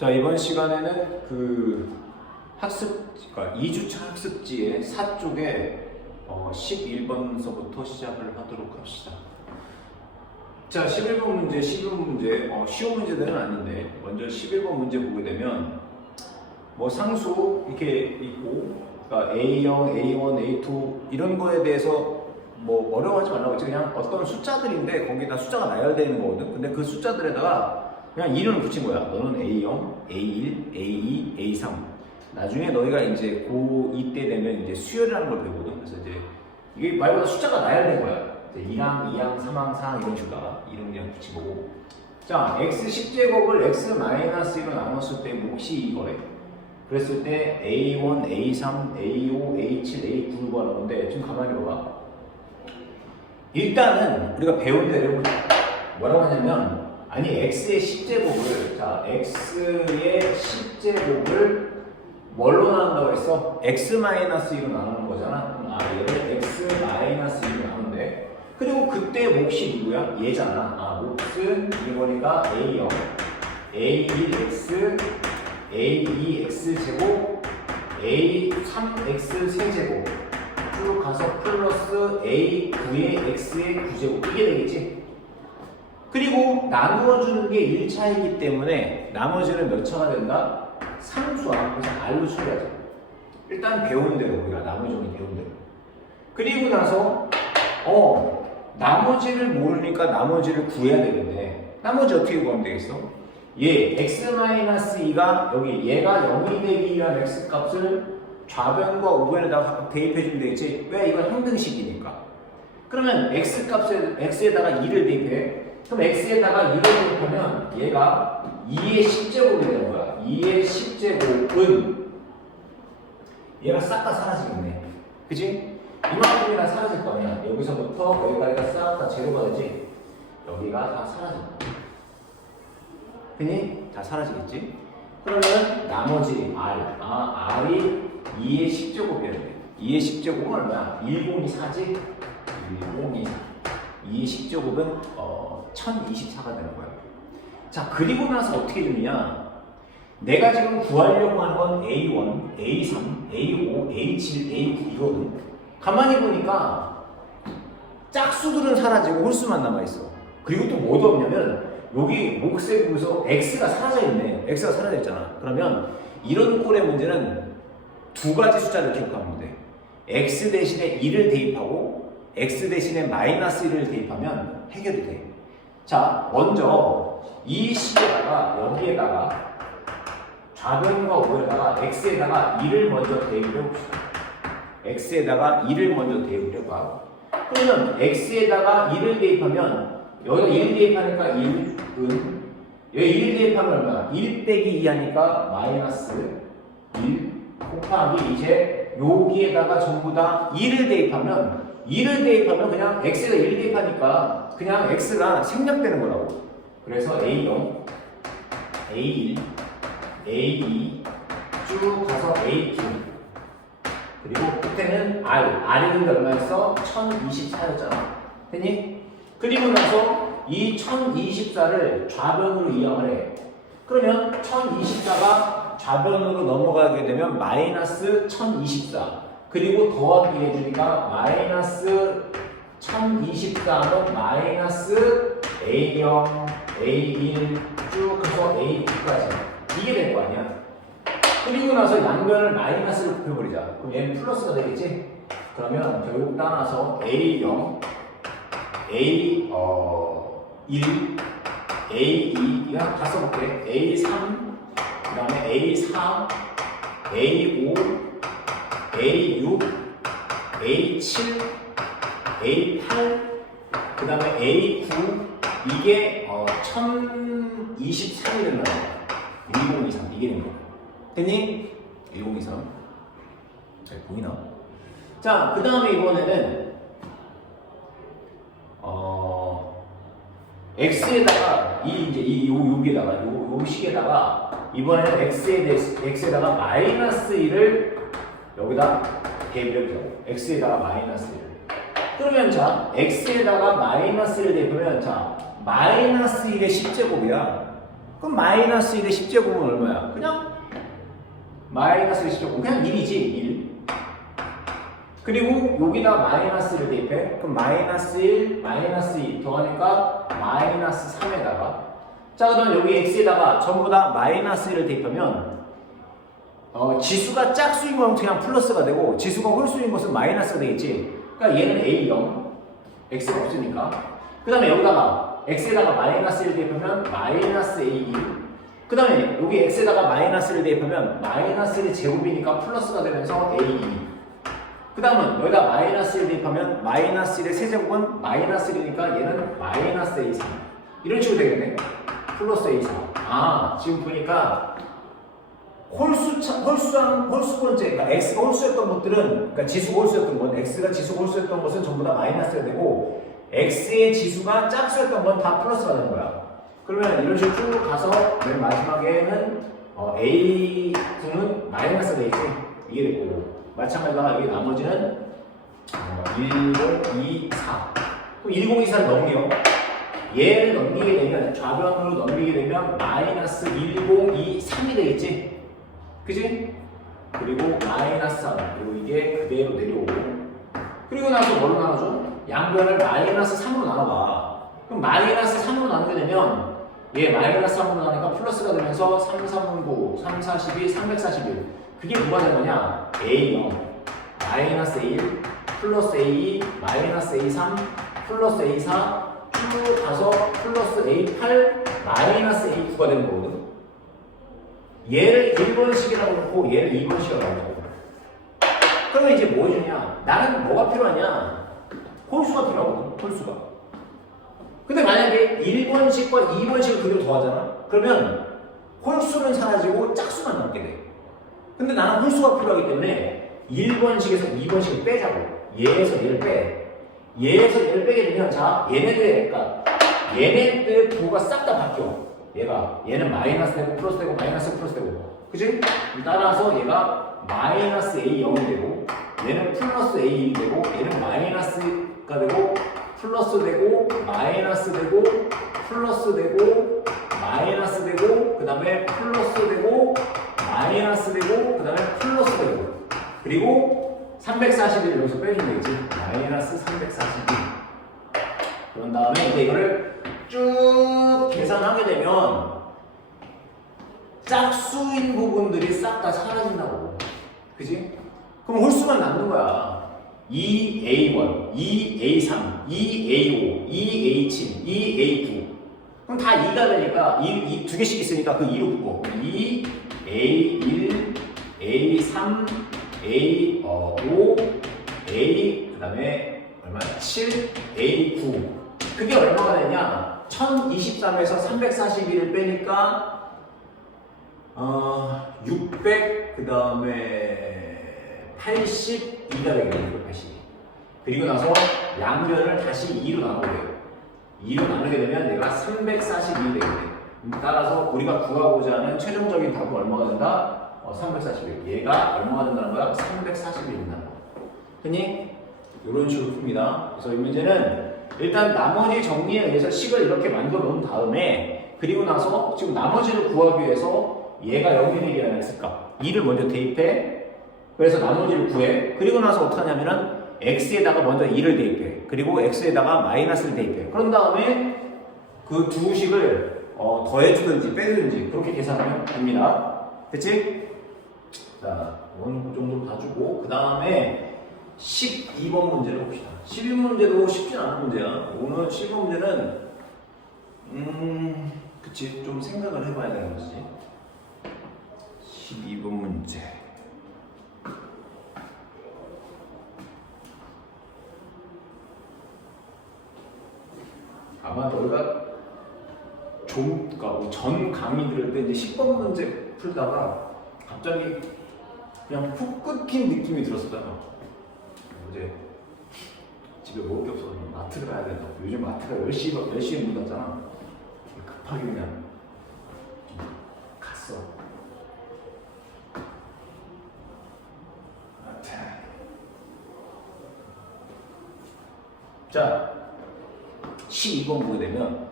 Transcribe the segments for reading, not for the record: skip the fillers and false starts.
자, 이번 시간에는 그러니까 2주차 학습지의 4쪽에 11번서부터 시작을 하도록 합시다. 자, 11번 문제, 12번 문제, 쉬운 문제들은 아닌데, 먼저 11번 문제 보게 되면, 상수 이렇게 있고, 그러니까 A0, A1, A2, 이런 거에 대해서 어려워하지 말라고 했지. 그냥 어떤 숫자들인데, 거기다 숫자가 나열되어 있는 거거든. 근데 그 숫자들에다가 그냥 이름을 붙인 거야. 너는 A0, A1, A2, A3. 나중에 너희가 이제 고2 때 되면 이제 수열이라는 걸 배우거든. 그래서 이제 이게 말 그대로 숫자가 나열된 거야. 1항, 2항, 3항, 4항 이런 식으로 이름 그냥 붙인 거고. 자, x 10제곱을 x-1로 나눴을 때 몫이 이거래. 그랬을 때 A1, A3, A5, A7, A9를 구하는데 좀 가만히 봐봐. 일단은 우리가 배운 대로 뭐라고 하냐면 x의 10제곱을 x의 10제곱을 뭘로 나눈다고 했어? x-1로 나누는 거잖아. 그럼 얘를 x-1로 나누는데 그리고 그때 몫이 누구야? 얘잖아. 몫은 이거니까 A0, A1x, A2x 제곱, A3x 세제곱 쭉 가서 플러스 A9의 x의 9제곱 이게 되겠지? 그리고 나누어주는 게 1차이기 때문에 나머지는 몇 차가 된다? 3수야. 그래서 R로 처리하자. 일단 배운 대로 우리가 나머지는 배운 대로. 그리고 나서 나머지를 모르니까 나머지를 구해야 되겠네. 나머지 어떻게 구하면 되겠어? x-2가 여기 얘가 0이 되기 위한 x값을 좌변과 우변에다가 각각 대입해주면 되겠지? 왜? 이건 항등식이니까. 그러면 x에다가 2를 대입해. 그럼 x에다가 2를 대입하면 얘가 2의 10제곱이 되는 거야. 2의 10제곱은 얘가 싹 다 사라지겠네. 그치? 이만큼이나 사라질 거 아니야. 여기서부터 여기까지가 싹 다 제로가 되지? 여기가 다 사라질 거야. 그니? 다 사라지겠지? 그러면 나머지 R이 2의 10제곱이어야 돼. 2의 10제곱은 얼마야? 1024지? 1024. 2의 10제곱은 1024가 되는 거야. 자, 그리고 나서 어떻게 되느냐? 내가 지금 구하려고 하는 건 A1, A3, A5, A7, A9 이거든. 가만히 보니까 짝수들은 사라지고 홀수만 남아있어. 그리고 또 뭐도 없냐면 여기 몫에 보면서 X가 사라져있네. X가 사라져있잖아. 그러면 이런 꼴의 문제는 두 가지 숫자를 기억하면 돼. X 대신에 2를 대입하고 X 대신에 마이너스 1을 대입하면 해결이 돼. 자, 먼저 이 식에다가 여기에다가 좌변과 우변에다가 X에다가 2를 먼저 대입을 해봅시다. X에다가 2를 먼저 대입을 해봐. 그러면 X에다가 2를 대입하면 여기가 1 대입하니까 1은 여기 1 대입하면 얼마야? 1 빼기 2 하니까 마이너스 1 곱하기 이제 여기에다가 전부 다 2를 대입하면 그냥 X가 1 대입하니까 그냥 X가 생략되는 거라고. 그래서 A0, A1, A2 쭉 가서 A2 그리고 끝에는 R이 근데 얼마였어? 1024였잖아. 됐니? 그리고 나서 이 1024를 좌변으로 이항을 해. 그러면 1024가 좌변으로 넘어가게 되면 마이너스 1024 그리고 더하기 해주니까 마이너스 1024는 마이너스 A0, A1 쭉 해서 A2까지 이게 될 거 아니야. 그리고 나서 양변을 마이너스로 곱해버리자. 그럼 얘는 플러스가 되겠지? 그러면 결국 따라서 A0, A1, A2 이거 다 써볼게. A3, 그 다음에 A4, A5, A6, A7, A8, 그 다음에 A9 이게 1023이 되는 거야. 1023 이게 되는 거야. 됐니? 1023 잘 보이나? 자, 그 다음에 이번에는 X에다가 여기에다가 요 식에다가 이번에는 X에다가 마이너스 1을 여기다 대입을 해보자고. X에다가 마이너스 1. 그러면 자, X에다가 마이너스 1을 대입하면 자, 마이너스 1의 10제곱이야. 그럼 마이너스 1의 10제곱은 얼마야? 그냥 마이너스 1의 10제곱 그냥 1이지 1. 그리고 여기다 마이너스를 대입해. 그럼 마이너스 1, 마이너스 2 더하니까 마이너스 3에다가 자 그러면 여기 x에다가 전부 다 마이너스 1을 대입하면 지수가 짝수인 건 그냥 플러스가 되고 지수가 홀수인 것은 마이너스가 되겠지. 그러니까 얘는 A0 x가 없으니까 그 다음에 여기다가 x에다가 마이너스 1 대입하면 마이너스 A1 그 다음에 여기 x에다가 마이너스 1 대입하면 마이너스 1의 제곱이니까 플러스가 되면서 A2 그 다음은 여기다 마이너스 1 대입하면 마이너스 1의 세제곱은 마이너스 1이니까 얘는 마이너스 A3 이런 식으로 되겠네. 플러스 A4 아 지금 보니까 홀수 번째 그러니까 x가 홀수였던 것들은 그러니까 지수가 홀수였던 건 x가 지수가 홀수였던 것은 전부 다 마이너스가 되고 x의 지수가 짝수였던 건 다 플러스가 되는 거야. 그러면 이런 식으로 쭉 가서 맨 마지막에는 A2는 마이너스가 되겠지. 이게 됐고 마찬가지로 여기 나머지는 1024 또 1024를 넘겨 얘를 넘기게 되면 좌변으로 넘기게 되면 마이너스 1023이 되겠지. 그지? 그리고 마이너스 3 그리고 이게 그대로 내려오고 그리고 나서 뭘로 나눠줘? 양변을 마이너스 3으로 나눠봐. 그럼 마이너스 3으로 나누게 되면 얘 마이너스 3으로 나누니까 플러스가 되면서 3, 3, 9, 3, 42, 341 그게 뭐가 되는 거냐? A0 마이너스 A1 플러스 A2 마이너스 A3 플러스 A4 쭉 가서 플러스 A8 마이너스 A9가 되는 거거든. 얘를 1번식이라고 놓고 얘를 2번식이라고 놓고 그러면 이제 뭐 해주냐? 나는 뭐가 필요하냐? 홀수가 필요하거든. 홀수가. 근데 만약에 1번식과 2번식을 그대로 더하잖아? 그러면 홀수는 사라지고 짝수만 남게 돼. 근데 나는 홀수가 필요하기 때문에 1번식에서 2번식을 빼자고. 얘에서 얘를 빼. 얘에서 얘를 빼게 되면 자 얘네들의 그러니까 얘네들의 부호가 싹 다 바뀌어. 얘는 마이너스 되고 플러스 되고 마이너스 플러스 되고 그치? 따라서 얘가 마이너스 A0이 되고 얘는 플러스 A1이 되고 얘는 마이너스가 되고 플러스 되고 마이너스 되고 플러스 되고 마이너스 되고 그 다음에 플러스 되고 마이너스 되고 그 다음에 플러스 되고 그리고 341을 여기서 빼주면 되겠지. 마이너스 341 그런 다음에 이제 이거를 쭉 계산하게 되면 짝수인 부분들이 싹 다 사라진다고. 그지? 그럼 홀수만 남는 거야. 2A1, 2A3, 2A5, 2A7, 2A9 그럼 다 2가 되니까 이 두 개씩 있으니까 그 2로 묶어. 2, A1, A3, A5, A 그 다음에 얼마? 7, A9 그게 얼마가 되냐? 1023에서 341을 빼니까 600 그 다음에 82가 되겠네요. 680 그리고 나서 양변을 다시 2로 나누게 돼요. 2로 나누게 되면 얘가 342이 되겠네. 따라서 우리가 구하고자 하는 최종적인 답은 얼마가 된다? 341 얘가 얼마가 된다는 거야? 341이 된다는 거야. 흔히 이런 식으로 풉니다. 그래서 이 문제는 일단 나머지 정리에 의해서 식을 이렇게 만들어 놓은 다음에 그리고 나서 지금 나머지를 구하기 위해서 얘가 0이 되기 얼마나 했을까? 2를 먼저 대입해. 그래서 나머지를 구해. 그리고 나서 어떻게 하냐면은 x에다가 먼저 2를 대입해. 그리고 x에다가 마이너스를 대입해. 그런 다음에 그 두 식을 더해주든지 빼주든지 그렇게 계산하면 됩니다. 됐지? 자, 어느 정도 봐주고 그 다음에 12번 문제를 봅시다. 12번 문제도 쉽지 않은 문제야. 오늘 12번 문제는 그치 좀 생각을 해봐야 되는 거지. 12번 문제 아마 너희가 그러니까 전 강의 들을 때 이제 10번 문제 풀다가 갑자기 그냥 푹 끊긴 느낌이 들었을 거야. 어제 집에 먹을 게 없어서 마트를 가야 된다고. 요즘 마트가 10시에 문 닫잖아. 급하게 그냥 갔어. 마트. 자, 12번 보게 되면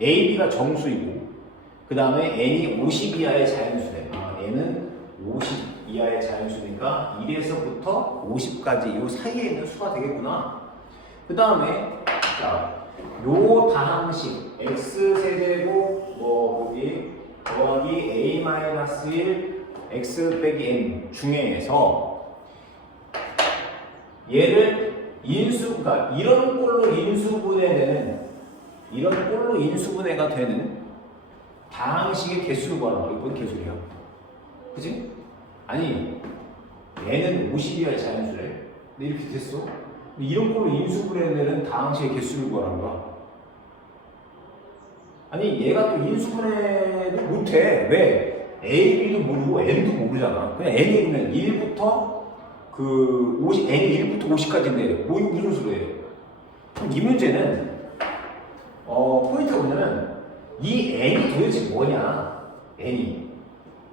A, B가 정수이고 그 다음에 n이 50 이하의 자연수래. n은 50 이하의 자연수니까 1에서부터 50까지 이 사이에 있는 수가 되겠구나. 그 다음에 자, 요 다항식 x세제곱 여기 더하기 a-1 x 빼기 n 중에서 얘를 그러니까 이런 꼴로 인수분해가 되는 다항식의 개수를 구하는 거야. 이건 개수야. 그치? 아니, 얘는 50이야 자연수래. 근데 이렇게 됐어? 이런 꼴로 인수분해되는 다항식의 개수를 구하는 거야. 아니, 얘가 또 인수분해도 못해. 왜? A, B도 모르고 N도 모르잖아. 그냥 N이면 1부터 그 50, N이 1부터 50까지인데 무슨 소리예요? 그럼 이 문제는 포인트가 뭐냐면 이 N이 도대체 뭐냐?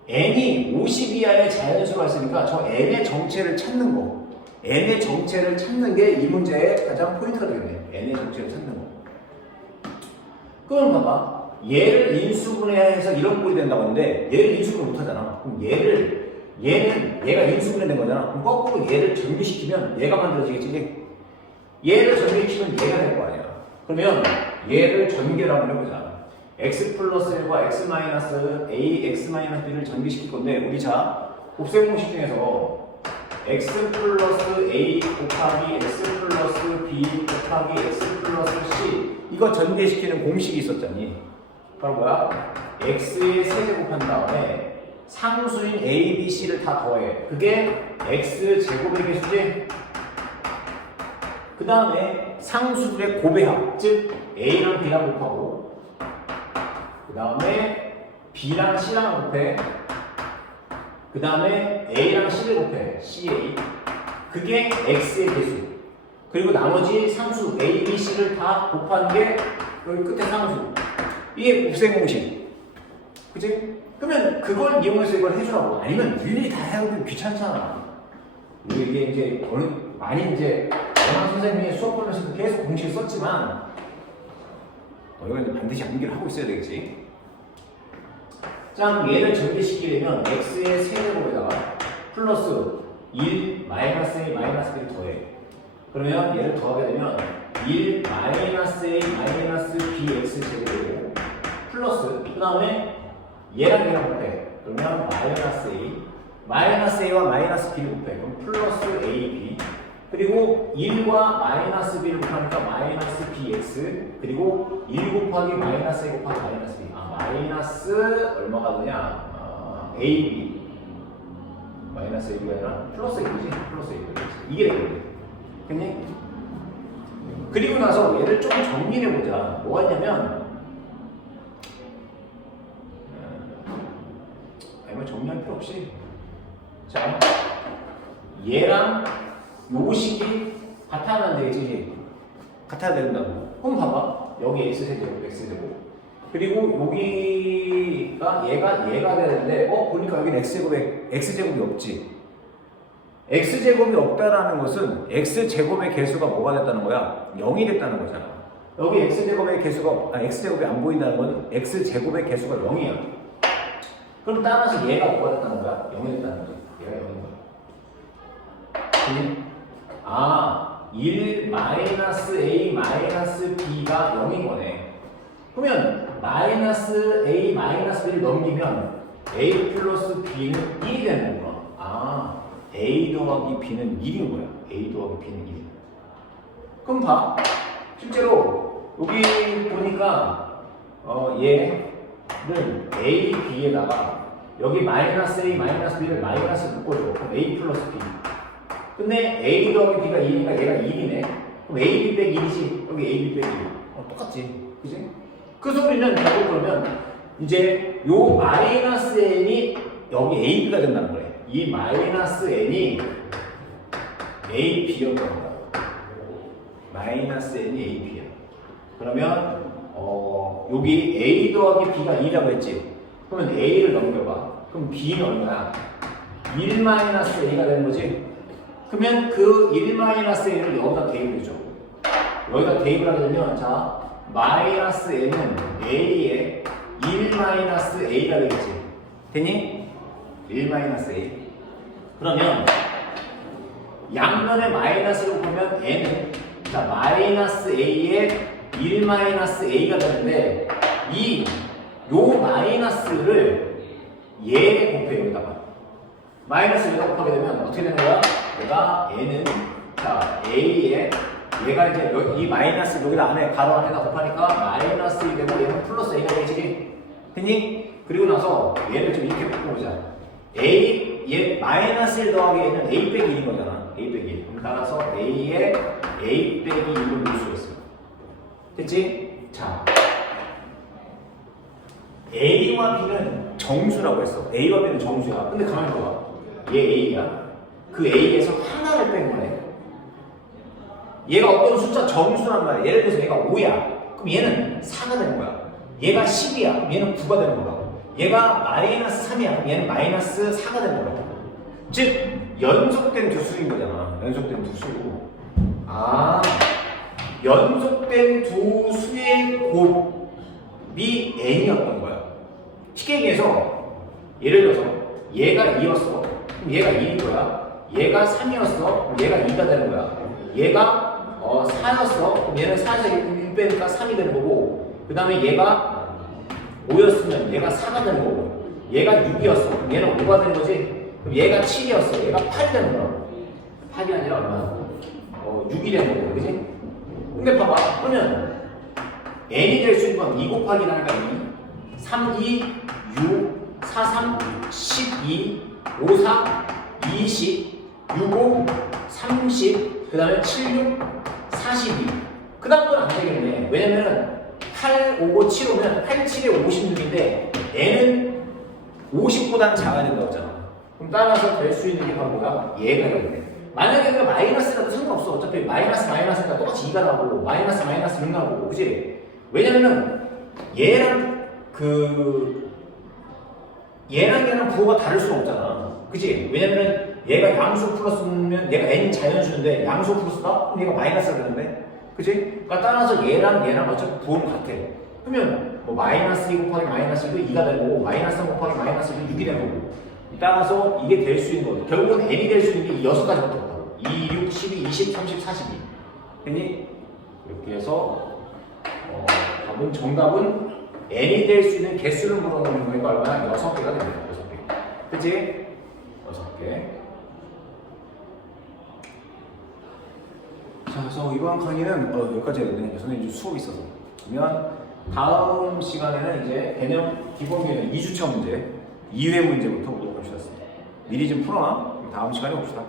N이 50 이하의 자연수가 있으니까 저 N의 정체를 찾는 거. N의 정체를 찾는 게 이 문제의 가장 포인트가 되겠네. N의 정체를 찾는 거. 그럼 봐봐. 얘를 인수분해해서 이런 꼴이 된다고 하는데 얘를 인수분해 못하잖아. 그럼 얘가 인수분해된 거잖아. 그럼 거꾸로 얘를 전개시키면 얘가 만들어지겠지. 얘를 전개시키면 얘가 될 거 아니야. 그러면 얘를 전개를 한번 해보자. x 플러스 1과 x 마이너스 a, x 마이너스 b를 전개시킬 건데 우리 자 곱셈 공식 중에서 x 플러스 a 곱하기 x 플러스 b 곱하기 x 플러스 c 이거 전개시키는 공식이 있었잖니. 바로 뭐야? x의 세제곱한 다음에 상수인 a, b, c를 다 더해. 그게 x 제곱의 개수지. 그 다음에 상수들의 곱해합, 즉 a랑 b랑 곱하고 그 다음에 b랑 c랑 곱해. 그 다음에 a랑 c를 곱해. ca. 그게 x의 개수. 그리고 나머지 상수 a, b, c를 다 곱한 게 여기 끝에 상수. 이게 곱셈 공식. 그치? 그러면 그걸 이용해서 이걸 해주라고. 아니면 일일이 다 해오면 귀찮잖아. 이게 이제 많이 이제 영화 선생님이 수업 보면서 계속 공식을 썼지만 너희가 이제 반드시 암기를 하고 있어야 되겠지. 자, 그럼 얘를 전개시키려면 x의 세제곱에다가 플러스 1 마이너스 a 마이너스 b를 더해. 그러면 얘를 더하게 되면 1 마이너스 a 마이너스 bx 제곱이고 플러스 그 다음에 얘랑 곱해. 그러면 마이너스 a와 마이너스 b를 곱해. 그럼 플러스 ab 그리고 1과 마이너스 b를 곱하니까 마이너스 bx 그리고 1 곱하기 마이너스 a 곱하기 마이너스 b 마이너스 얼마가 되냐? ab 마이너스 ab가 아니라 플러스 ab지? 플러스 ab 이게 되거든. 됐니? 그리고 나서 얘를 좀 정리해보자. 뭐가 있냐면 정리할 필요 없이 자 얘랑 요 식이 같아야 되겠지. 같아야 된다고. 그럼 봐봐. 여기 x세제곱 x제곱 그리고 여기가 얘가 되는데 보니까 여기는 x제곱이 없지. x제곱이 없다라는 것은 x제곱의 개수가 뭐가 됐다는 거야? 0이 됐다는 거잖아. 여기 x제곱의 개수가 x제곱이 안 보인다는 건 x제곱의 개수가 0이야. 그럼 따라서 얘가 뭐가 됐다는 거야? 0이 됐다는 거야. 얘가 0인 거야. 1 마이너스 a 마이너스 b가 0인 거네. 그러면 마이너스 a 마이너스 b를 넘기면 a 플러스 b는 1이 되는 거구나. a 더하기 b는 1인 거야. a 더하기 b는 1. 그럼 봐. 실제로 여기 보니까 얘를 a, b에다가 여기 마이너스 a, 마이너스 b를 마이너스 묶어줘. 그럼 a 플러스 b. 근데 a 더하기 b가 2니까 얘가 1이네. 그럼 a, b 빼기 1이지. 여기 a, b 빼기 1. 똑같지. 그지? 그 소리는 결국 그러면 이제 요 마이너스 n이 여기 a, b가 된다는 거예요. 이 마이너스 n이 a, b였던 거야. 마이너스 n이 a, b야. 그러면 여기 a 더하기 b가 2라고 했지. 그러면 a를 넘겨봐. 그럼 b는 얼마야? 1 마이너스 a가 되는 거지. 그러면 그 1 마이너스 a를 여기다 대입해줘. 여기다 대입을 하게 되면 자 마이너스 n은 a에 1-a가 되겠지. 됐니? 1-a. 그러면 양면의 마이너스로 보면 n은 자 마이너스 a에 1-a가 되는데 요 마이너스를 얘에 곱해 여기다가 마이너스 여기다 곱하게 되면 어떻게 되는 거야? 내가 n은 자 a에 얘가 이제 이 마이너스 여기다 안에 가로 안에다 곱하니까 마이너스 1이 되고 얘는 플러스 a가 되지. 됐니? 그리고 나서 얘를 좀 이렇게 바꿔보자. 얘 마이너스 1 더하기 얘는 a 빼기 1인 거잖아. a 빼기 1. 그럼 따라서 a에 a 빼기 1을 넣을 수가 있어. 됐지? 자, a와 b는 정수라고 했어. a와 b는 정수야. 근데 가만히 봐봐. 얘 a야. 그 a에서 하나를 뺀 거네. 얘가 어떤 숫자 정수란 말이야. 예를 들어서 얘가 5야. 그럼 얘는 4가 되는 거야. 얘가 10이야. 그럼 얘는 9가 되는 거라고. 얘가 마이너스 3이야. 그럼 얘는 마이너스 4가 되는 거라고. 즉 연속된 두 수인 거잖아. 연속된 두 수. 아, 연속된 두 수의 곱이 n이었던 거야. 쉽게 얘기해서 예를 들어서 얘가 2였어. 그럼 얘가 2인 거야. 얘가 3이었어. 그럼 얘가 2가 되는 거야. 얘가 4였어. 그럼 얘는 4에서 1 빼니까 3이 되는 거고, 그 다음에 얘가 5였으면 얘가 4가 되는 거고, 얘가 6이었어. 그럼 얘는 5가 되는 거지. 그럼 얘가 7이었어. 얘가 8이 되는 거라고. 8이 아니라 얼마나? 6이 되는 거고, 그지? 근데 봐봐. 그러면 n이 될 수 있는 건 2 곱하기 나니까 2, 3, 2, 6, 4, 3, 12, 5, 4, 20, 6, 5, 30, 그 다음에 7, 6, 42. 그 다음 건 안 되겠네. 왜냐면은 8, 5, 7, 5면 8, 7에 56인데 n은 50보다는 작아야 된다고 했잖아. 그럼 따라서 될 수 있는 게 바로 뭐야? 얘가 되겠네. 만약에 그 마이너스라도 상관없어. 어차피 마이너스니까 똑같이 2가 나오고 마이너스 6 나오고, 그치? 왜냐면은 얘랑 부호가 다를 수가 없잖아. 그치? 왜냐면은 얘가 양수 플러스면 얘가 n 자연수인데 양수 플러스다? 그럼 얘가 마이너스가 되는데? 그치? 그러니까 따라서 얘랑 어차피 부호는 같아. 그러면 뭐 마이너스 2 곱하기 마이너스 1도 2가 되고 마이너스 3 곱하기 마이너스 1도 6이 되는 거고, 따라서 이게 될 수 있는 거죠. 결국은 n이 될 수 있는 게 6가지밖에 없다고. 2, 6, 12, 20, 30, 42. 됐니? 이렇게 해서 정답은 n이 될 수 있는 개수를 물어보는 거니까 얼마나? 6개가 됩니다. 6개. 그치? 6개. 자, 그래서 이번 강의는 여기까지 해야 되네. 선생님 좀 수업이 있어서. 그러면 다음 시간에는 이제 개념 기본 개념 2주차 문제 2회 문제부터 보도록 합시다. 미리 좀 풀어놔. 다음 시간에 봅시다.